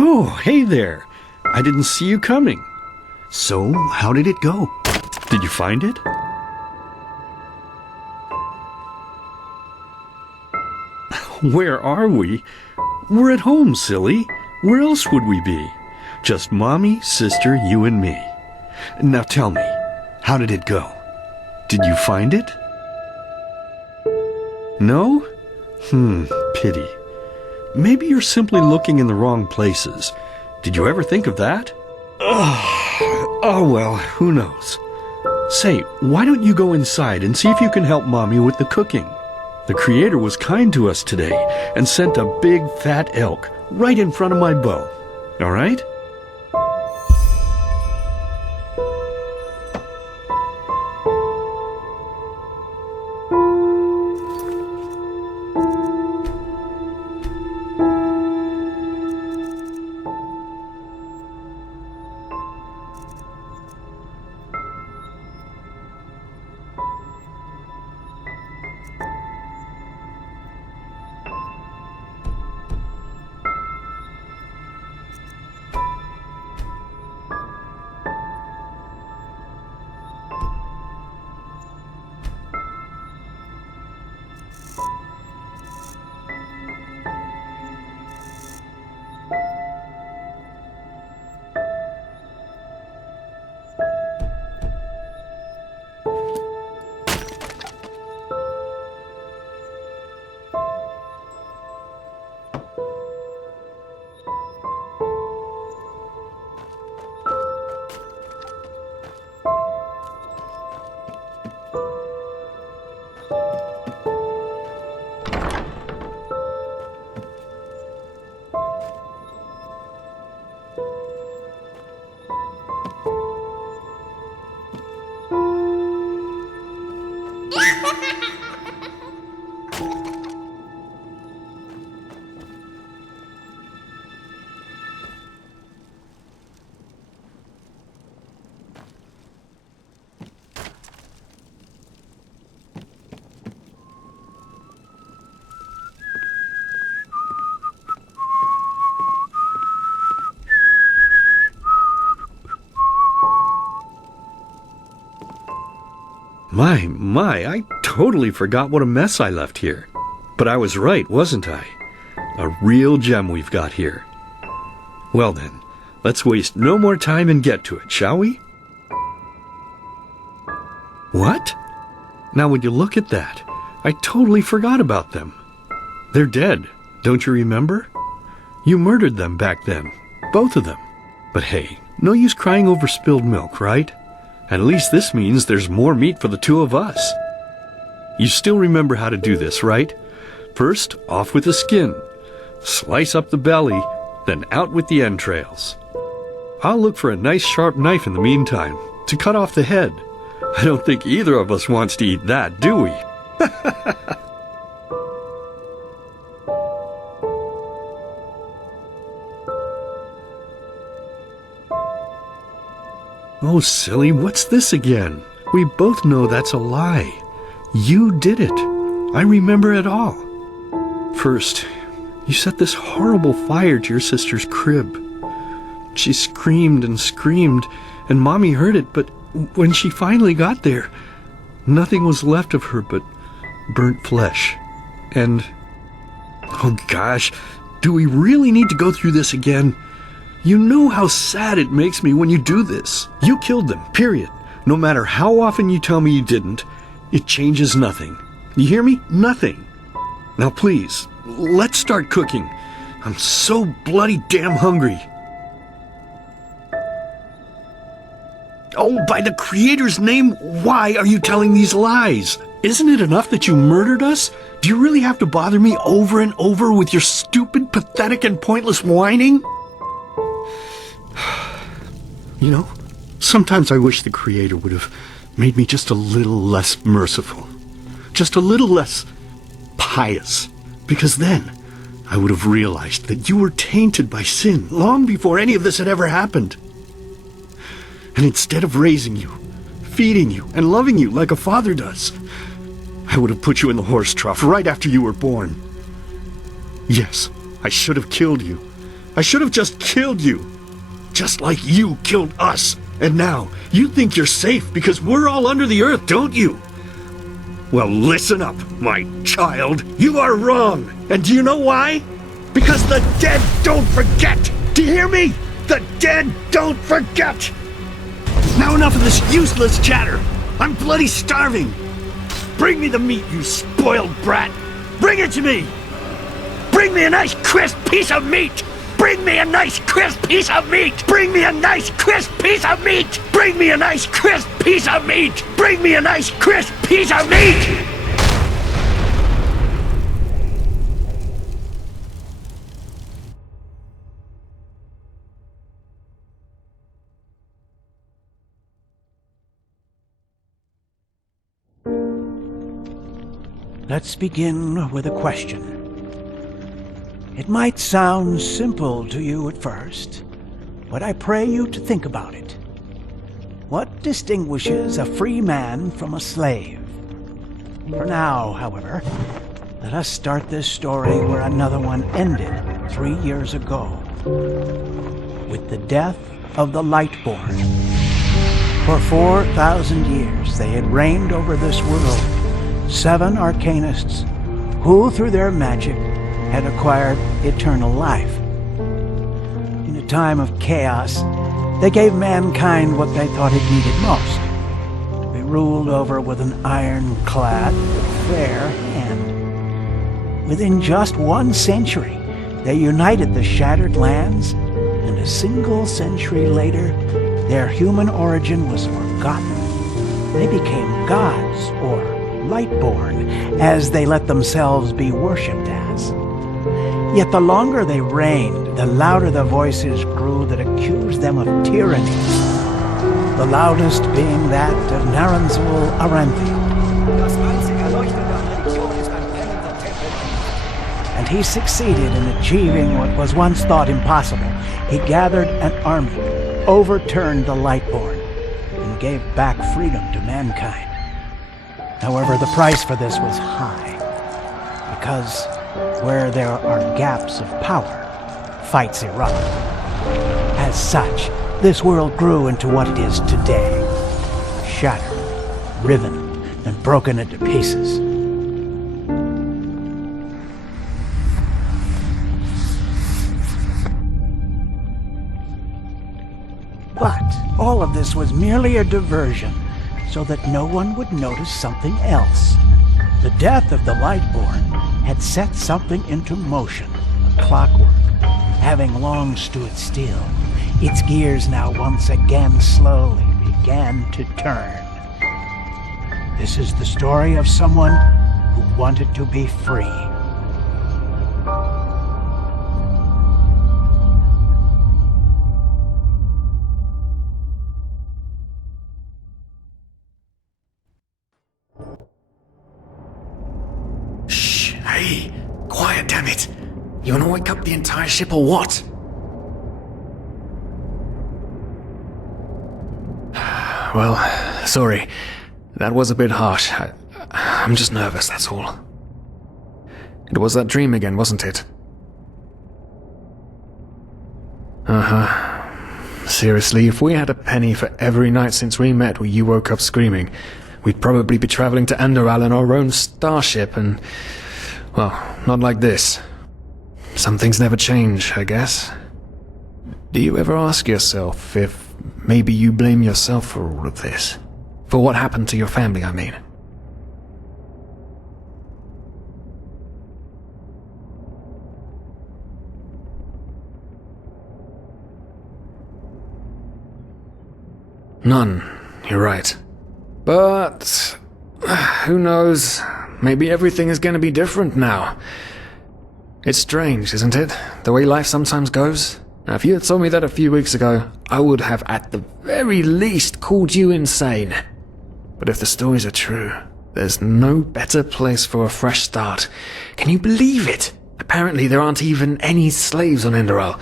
Oh, hey there. I didn't see you coming. So, how did it go? Did you find it? Where are we? We're at home, silly. Where else would we be? Just Mommy, sister, you and me. Now tell me, how did it go? Did you find it? No? Pity. Maybe you're simply looking in the wrong places. Did you ever think of that? Oh well, who knows? Say, why don't you go inside and see if you can help Mommy with the cooking? The Creator was kind to us today and sent a big fat elk right in front of my bow. All right? My, I totally forgot what a mess I left here. But I was right, wasn't I? A real gem we've got here. Well then, let's waste no more time and get to it, shall we? What? Now would you look at that? I totally forgot about them. They're dead, don't you remember? You murdered them back then, both of them. But hey, no use crying over spilled milk, right? At least this means there's more meat for the two of us. You still remember how to do this, right? First, off with the skin. Slice up the belly, then out with the entrails. I'll look for a nice sharp knife in the meantime, to cut off the head. I don't think either of us wants to eat that, do we? Oh, silly, what's this again? We both know that's a lie. You did it. I remember it all. First, you set this horrible fire to your sister's crib. She screamed and screamed, and Mommy heard it, but when she finally got there, nothing was left of her but burnt flesh. And, oh gosh, do we really need to go through this again? You know how sad it makes me when you do this. You killed them, period. No matter how often you tell me you didn't, it changes nothing. You hear me? Nothing. Now please, let's start cooking. I'm so bloody damn hungry. Oh, by the Creator's name, why are you telling these lies? Isn't it enough that you murdered us? Do you really have to bother me over and over with your stupid, pathetic, and pointless whining? You know, sometimes I wish the Creator would have made me just a little less merciful. Just a little less pious. Because then I would have realized that you were tainted by sin long before any of this had ever happened. And instead of raising you, feeding you, and loving you like a father does, I would have put you in the horse trough right after you were born. Yes, I should have killed you. I should have just killed you. Just like you killed us. And now, you think you're safe because we're all under the earth, don't you? Well, listen up, my child. You are wrong. And do you know why? Because the dead don't forget. Do you hear me? The dead don't forget. Now enough of this useless chatter. I'm bloody starving. Bring me the meat, you spoiled brat. Bring it to me. Bring me a nice crisp piece of meat. Bring me a nice crisp piece of meat. Bring me a nice crisp piece of meat. Bring me a nice crisp piece of meat. Bring me a nice crisp piece of meat. Let's begin with a question. It might sound simple to you at first, but I pray you to think about it. What distinguishes a free man from a slave? For now, however, let us start this story where another one ended 3 years ago, with the death of the Lightborn. For 4,000 years they had reigned over this world, 7 arcanists who, through their magic, had acquired eternal life. In a time of chaos, they gave mankind what they thought it needed most. To be ruled over with an ironclad, fair hand. Within just 1 century, they united the shattered lands, and a single century later, their human origin was forgotten. They became gods, or Lightborn, as they let themselves be worshipped as. Yet the longer they reigned, the louder the voices grew that accused them of tyranny, the loudest being that of Naranzul Aranthi. And he succeeded in achieving what was once thought impossible. He gathered an army, overturned the Lightborn, and gave back freedom to mankind. However, the price for this was high, because where there are gaps of power, fights erupt. As such, this world grew into what it is today, shattered, riven, and broken into pieces. But all of this was merely a diversion, so that no one would notice something else. The death of the Lightborn had set something into motion, clockwork, having long stood still. Its gears now once again slowly began to turn. This is the story of someone who wanted to be free. Hey, quiet, damn it! You wanna wake up the entire ship or what? Well, sorry. That was a bit harsh. I'm just nervous, that's all. It was that dream again, wasn't it? Uh-huh. Seriously, if we had a penny for every night since we met where you woke up screaming, we'd probably be traveling to Enderal in our own starship and... well, not like this. Some things never change, I guess. Do you ever ask yourself if maybe you blame yourself for all of this? For what happened to your family, I mean? None, you're right. But... who knows? Maybe everything is going to be different now. It's strange, isn't it? The way life sometimes goes. Now, if you had told me that a few weeks ago, I would have at the very least called you insane. But if the stories are true, there's no better place for a fresh start. Can you believe it? Apparently there aren't even any slaves on Enderal.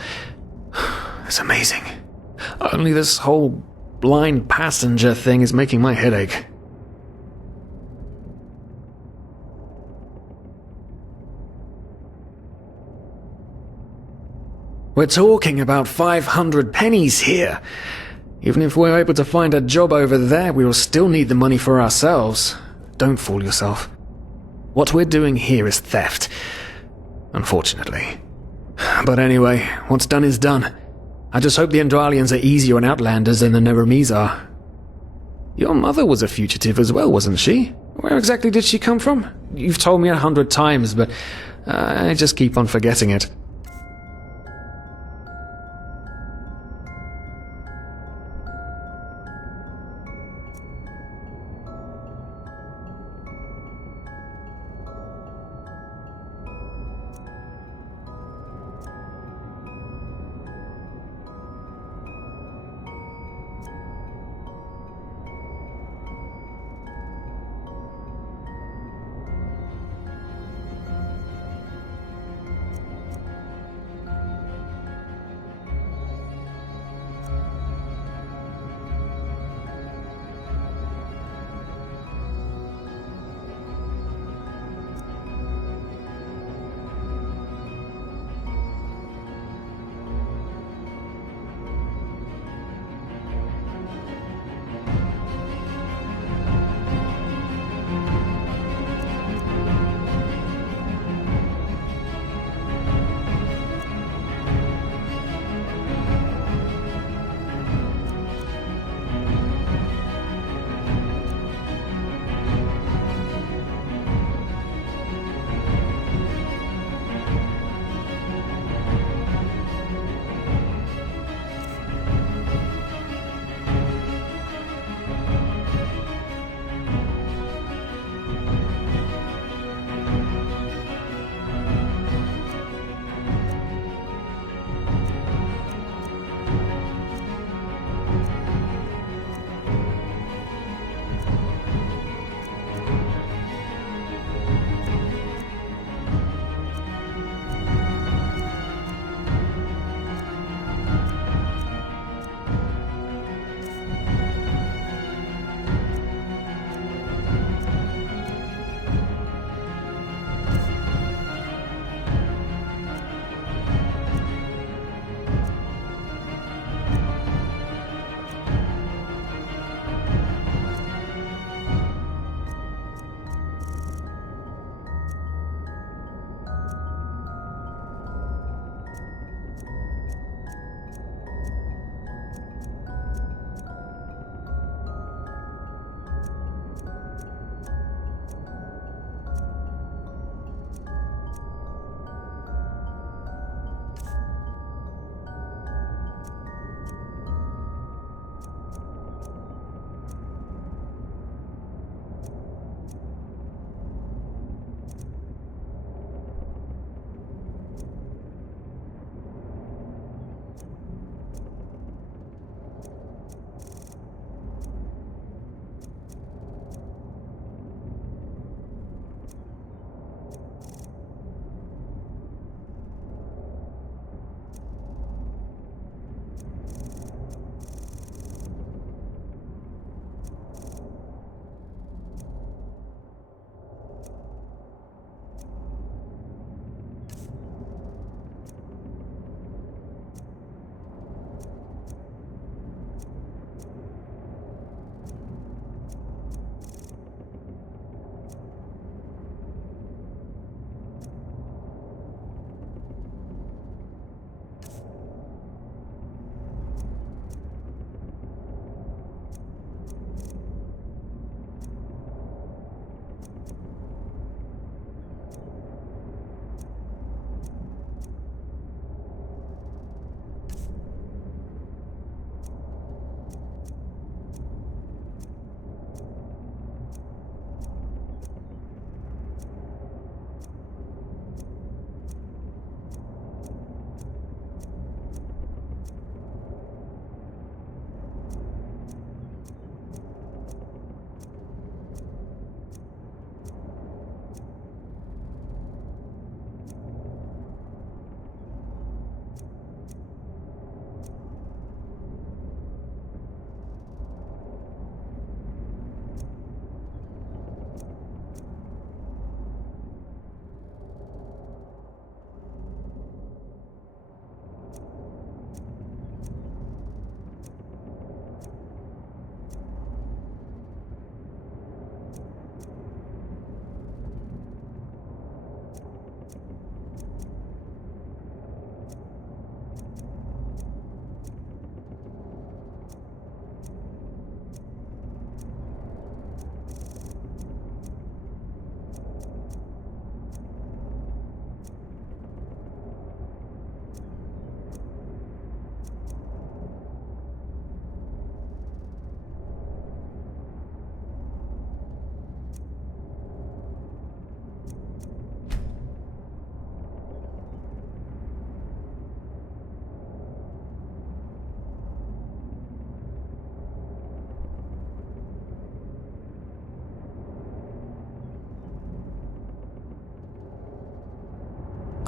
It's amazing. Only this whole blind passenger thing is making my head ache. We're talking about 500 pennies here. Even if we're able to find a job over there, we will still need the money for ourselves. Don't fool yourself. What we're doing here is theft. Unfortunately. But anyway, what's done is done. I just hope the Andralians are easier on Outlanders than the Neramis are. Your mother was a fugitive as well, wasn't she? Where exactly did she come from? You've told me 100 times, but I just keep on forgetting it.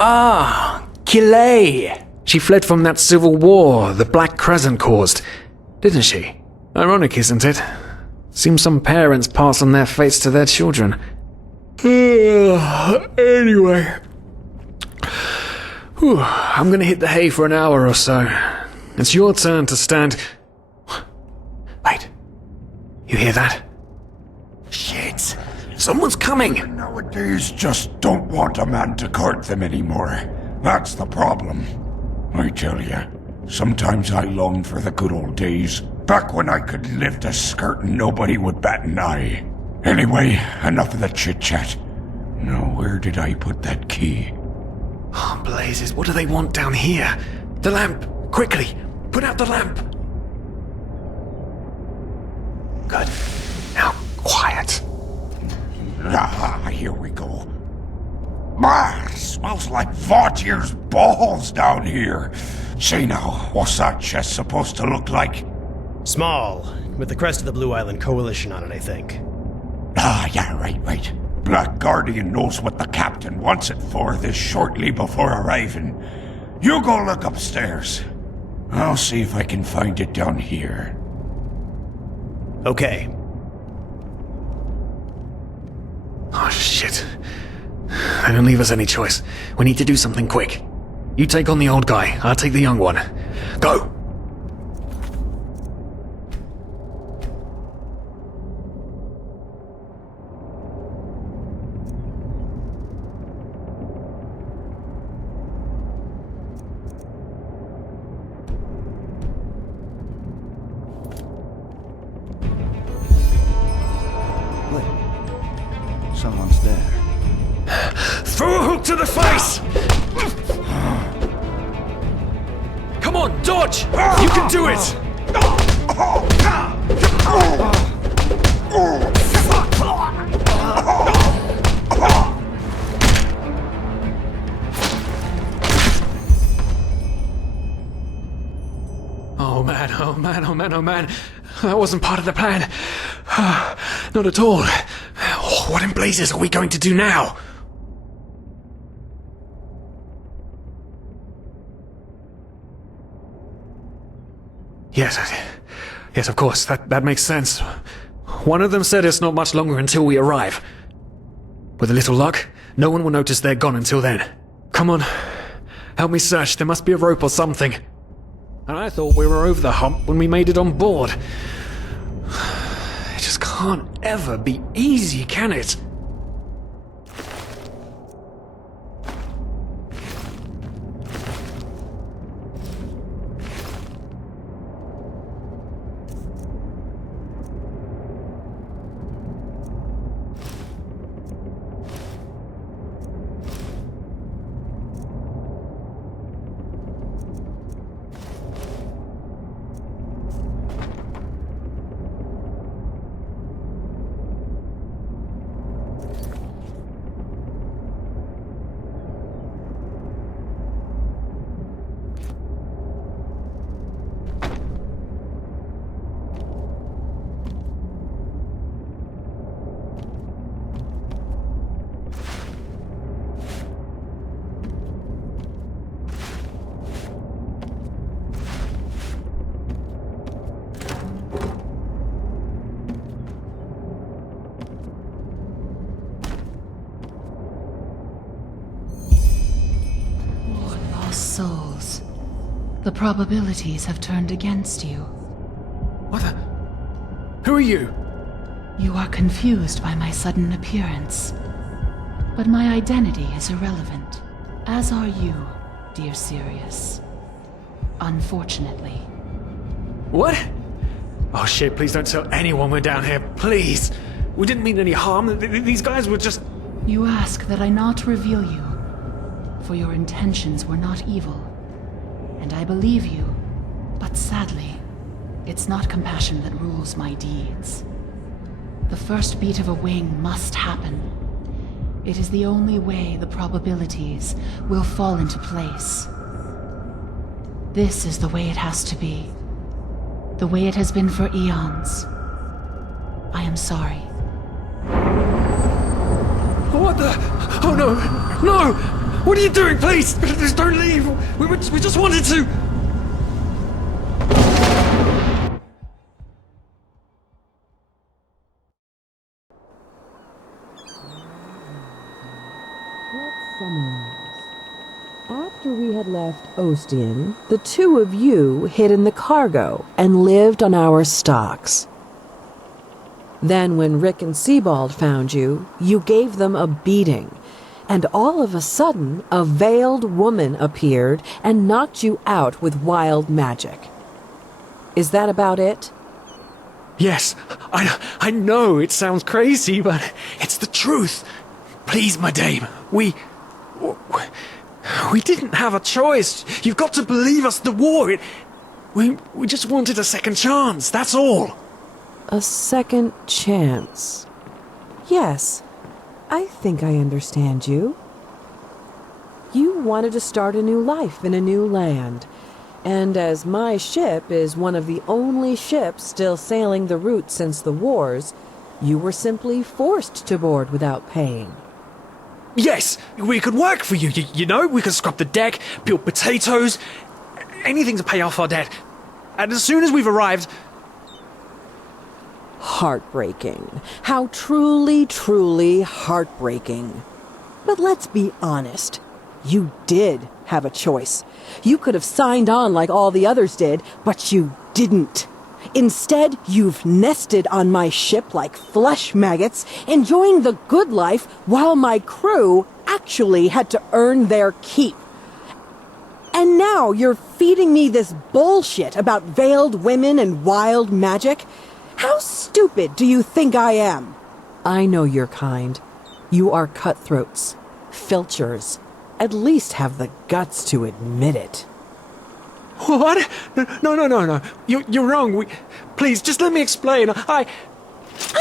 Ah, Kilay. She fled from that civil war the Black Crescent caused, didn't she? Ironic, isn't it? Seems some parents pass on their fates to their children. Anyway. Whew, I'm gonna hit the hay for an hour or so. It's your turn to stand... Wait. You hear that? Shit. Someone's coming! Nowadays just don't want a man to court them anymore. That's the problem. I tell you, sometimes I long for the good old days, back when I could lift a skirt and nobody would bat an eye. Anyway, enough of the chit-chat. Now, where did I put that key? Oh, blazes, what do they want down here? The lamp! Quickly! Put out the lamp! Good. Now, quiet. Ah, here we go. Ah, smells like Vaughtier's balls down here. Say now, what's that chest supposed to look like? Small, with the crest of the Blue Island Coalition on it, I think. Ah, yeah, right. Black Guardian knows what the captain wants it for this shortly before arriving. You go look upstairs. I'll see if I can find it down here. Okay. Oh, shit. They don't leave us any choice. We need to do something quick. You take on the old guy, I'll take the young one. Go! Someone's there. Throw a hook to the face! Come on, dodge! You can do it! Oh man. That wasn't part of the plan. Not at all. What in blazes are we going to do now? Yes, of course. That makes sense. One of them said it's not much longer until we arrive. With a little luck, no one will notice they're gone until then. Come on. Help me search. There must be a rope or something. And I thought we were over the hump when we made it on board. It just can't ever be easy, can it? Souls. The probabilities have turned against you. What the? Who are you? You are confused by my sudden appearance. But my identity is irrelevant. As are you, dear Sirius. Unfortunately. What? Oh shit, please don't tell anyone we're down here, please! We didn't mean any harm. These guys were just... You ask that I not reveal you, for your intentions were not evil. And I believe you, but sadly, it's not compassion that rules my deeds. The first beat of a wing must happen. It is the only way the probabilities will fall into place. This is the way it has to be. The way it has been for eons. I am sorry. What the? Oh no! No! What are you doing? Please, just don't leave. We just wanted to. Let's summarize. After we had left Ostian, the two of you hid in the cargo and lived on our stocks. Then when Rick and Sebald found you, you gave them a beating, and all of a sudden a veiled woman appeared and knocked you out with wild magic. Is that about it? Yes, I know it sounds crazy, but it's the truth. Please, my dame, we didn't have a choice. You've got to believe us, the war, we just wanted a second chance, that's all. A second chance. Yes, I think I understand you. You wanted to start a new life in a new land. And as my ship is one of the only ships still sailing the route since the wars, you were simply forced to board without paying. Yes, we could work for you, you know? We could scrub the deck, peel potatoes, anything to pay off our debt. And as soon as we've arrived... Heartbreaking. How truly, truly heartbreaking. But let's be honest. You did have a choice. You could have signed on like all the others did, but you didn't. Instead, you've nested on my ship like flesh maggots, enjoying the good life while my crew actually had to earn their keep. And now you're feeding me this bullshit about veiled women and wild magic? How stupid do you think I am? I know your kind. You are cutthroats, filchers. At least have the guts to admit it. What? No. You're wrong. Please, just let me explain. I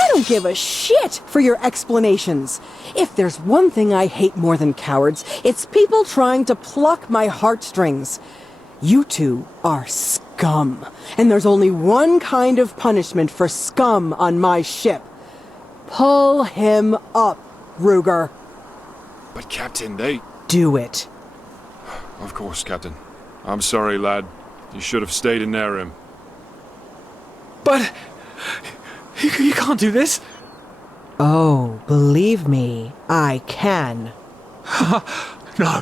don't give a shit for your explanations. If there's one thing I hate more than cowards, it's people trying to pluck my heartstrings. You two are scum, and there's only one kind of punishment for scum on my ship. Pull him up, Ruger. But Captain, they... Do it. Of course, Captain. I'm sorry, lad. You should have stayed in Narim. But... You can't do this. Oh, believe me, I can. No.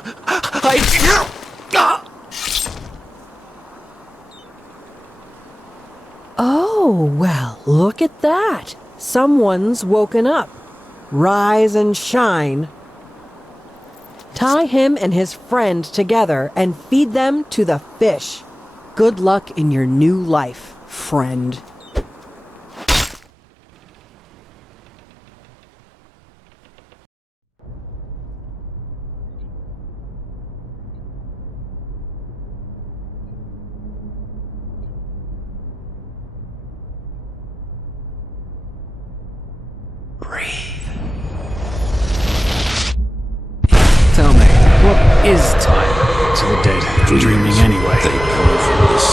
Oh, well, look at that. Someone's woken up. Rise and shine. Tie him and his friend together and feed them to the fish. Good luck in your new life, friend. Tell me, what is time to the dead? Dreaming anyway.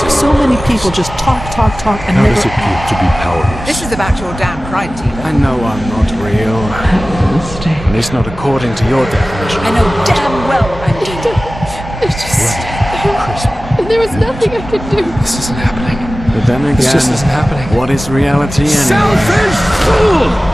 So many people just talk, and How never does it feel to be powerless? This is about your damn pride, Tina. I know I'm not real. At least not according to your definition. I know damn well I'm Tina. There was nothing I could do. This isn't happening. But then again, This just isn't happening. What is reality anyway? Selfish fool!